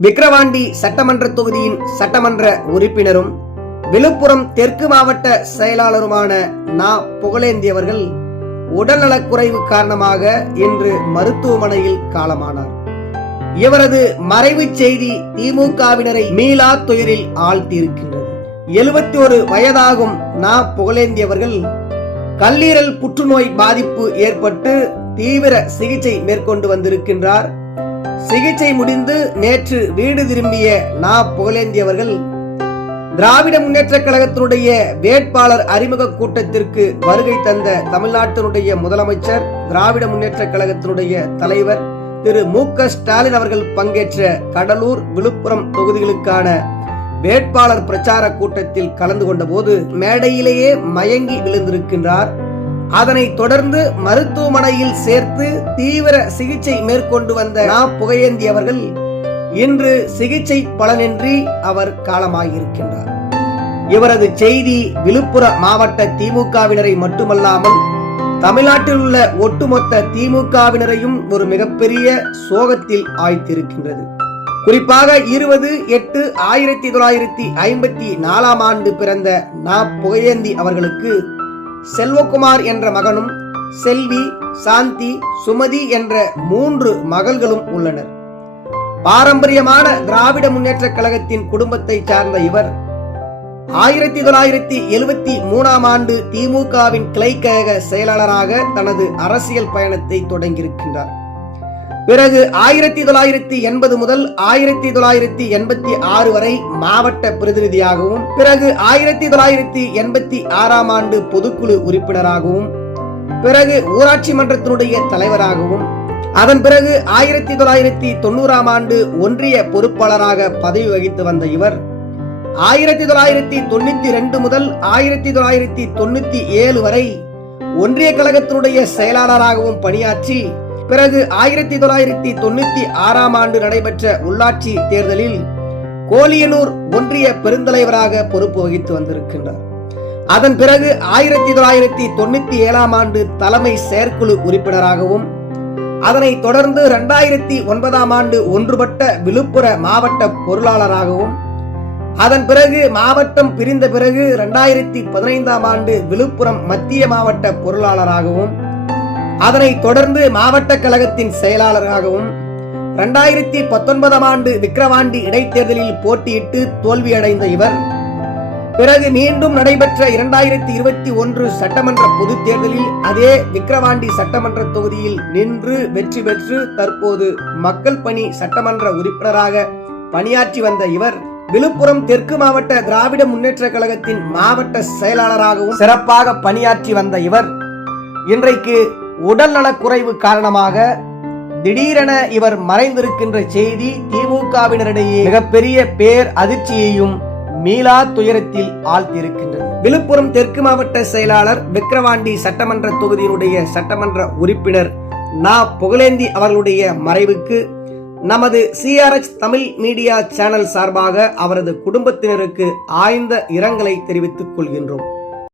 விக்கிரவாண்டி சட்டமன்ற தொகுதியின் சட்டமன்ற உறுப்பினரும் விழுப்புரம் தெற்கு மாவட்ட செயலாளருமான நா. புகழேந்தி அவர்கள் உடல்நலக்குறைவு காரணமாக இன்று மருத்துவமனையில் காலமானார். இவரது மறைவு செய்தி திமுகவினரை மீளா துயரில் ஆழ்த்தியிருக்கின்றது. 71 வயதாகும் நா. புகழேந்தி அவர்கள் கல்லீரல் புற்றுநோய் பாதிப்பு ஏற்பட்டு தீவிர சிகிச்சை மேற்கொண்டு வந்திருக்கின்றார். சிகிச்சை முடிந்து நேற்று வீடு திரும்பிய நா. புகழேந்தி அவர்கள் திராவிட முன்னேற்ற கழகத்தினுடைய வேட்பாளர் அறிமுக கூட்டத்திற்கு வருகை தந்த தமிழ்நாட்டினுடைய முதலமைச்சர், திராவிட முன்னேற்ற கழகத்தினுடைய தலைவர் திரு மு க ஸ்டாலின் அவர்கள் பங்கேற்ற கடலூர், விழுப்புரம் தொகுதிகளுக்கான வேட்பாளர் பிரச்சார கூட்டத்தில் கலந்து கொண்ட போது மேடையிலேயே மயங்கி விழுந்திருக்கின்றார். அதனை தொடர்ந்து மருத்துவமனையில் சேர்த்து தீவிர சிகிச்சை மேற்கொண்டு வந்த நா. புகழேந்தி அவர்கள் இன்று சிகிச்சை பலனின்றி அவர் காலமாகியிருக்கின்றார். இவரது செய்தி விழுப்புர மாவட்ட திமுகவினரை மட்டுமல்லாமல் தமிழ்நாட்டில் உள்ள ஒட்டுமொத்த திமுகவினரையும் ஒரு மிகப்பெரிய சோகத்தில் ஆழ்த்தியிருக்கின்றது. குறிப்பாக 20/8/1954 ஆண்டு பிறந்த நா. புகழேந்தி அவர்களுக்கு செல்வகுமார் என்ற மகனும் செல்வி, சாந்தி, சுமதி என்ற 3 மகள்களும் உள்ளனர். பாரம்பரியமான திராவிட முன்னேற்ற கழகத்தின் குடும்பத்தை சார்ந்த இவர் 1973 ஆண்டு திமுகவின் கிளைக்கழக செயலாளராக தனது அரசியல் பயணத்தை தொடங்கியிருக்கின்றார். பிறகு 1980 முதல் 1986 வரை மாவட்ட பிரதிநிதியாகவும், பிறகு 1986 ஆண்டு பொதுக்குழு உறுப்பினராகவும், பிறகு ஊராட்சி மன்றத்தினுடைய தலைவராகவும், அதன் பிறகு 1990 ஆண்டு ஒன்றிய பொறுப்பாளராக பதவி வகித்து வந்த இவர் 1992 முதல் 1997 வரை ஒன்றிய கழகத்தினுடைய செயலாளராகவும் பணியாற்றி, பிறகு 1996 ஆண்டு நடைபெற்ற உள்ளாட்சி தேர்தலில் கோலியனூர் ஒன்றிய பெருந்தலைவராக பொறுப்பு வகித்து வந்திருக்கின்றார். அதன் பிறகு 1997 ஆண்டு தலைமை செயற்குழு உறுப்பினராகவும், அதனைத் தொடர்ந்து 2009 ஆண்டு ஒன்றுபட்ட விழுப்புர மாவட்ட பொருளாளராகவும், அதன் பிறகு மாவட்டம் பிரிந்த பிறகு 2015 ஆண்டு விழுப்புரம் மத்திய மாவட்ட பொருளாளராகவும், அதனைத் தொடர்ந்து மாவட்ட கழகத்தின் செயலாளராகவும், 2019 ஆண்டு விக்கிரவாண்டி இடைத்தேர்தலில் போட்டியிட்டு தோல்வியடைந்த இவர் பிறகு மீண்டும் நடைபெற்ற 2021 சட்டமன்ற பொது தேர்தலில் அதே விக்கிரவாண்டி சட்டமன்ற தொகுதியில் நின்று வெற்றி பெற்று தற்போது மக்கள் பணி சட்டமன்ற உறுப்பினராக பணியாற்றி வந்த இவர் விழுப்புரம் தெற்கு மாவட்ட திராவிட முன்னேற்ற கழகத்தின் மாவட்ட செயலாளராகவும் சிறப்பாக பணியாற்றி வந்த இவர் இன்றைக்கு உடல்நலக்குறைவு காரணமாக திடீரென இவர் மறைந்திருக்கின்ற செய்தி திமுகவினரிடையே மிகப்பெரிய பேர் அதிர்ச்சியையும் மீளா துயரத்தில் ஆழ்த்தியிருக்கின்றது. விழுப்புரம் தெற்கு மாவட்ட செயலாளர், விக்கிரவாண்டி சட்டமன்ற தொகுதியினுடைய சட்டமன்ற உறுப்பினர் நா. புகழேந்தி அவர்களுடைய மறைவுக்கு நமது CRH தமிழ் மீடியா சேனல் சார்பாக அவரது குடும்பத்தினருக்கு ஆழ்ந்த இரங்கலை தெரிவித்துக் கொள்கின்றோம்.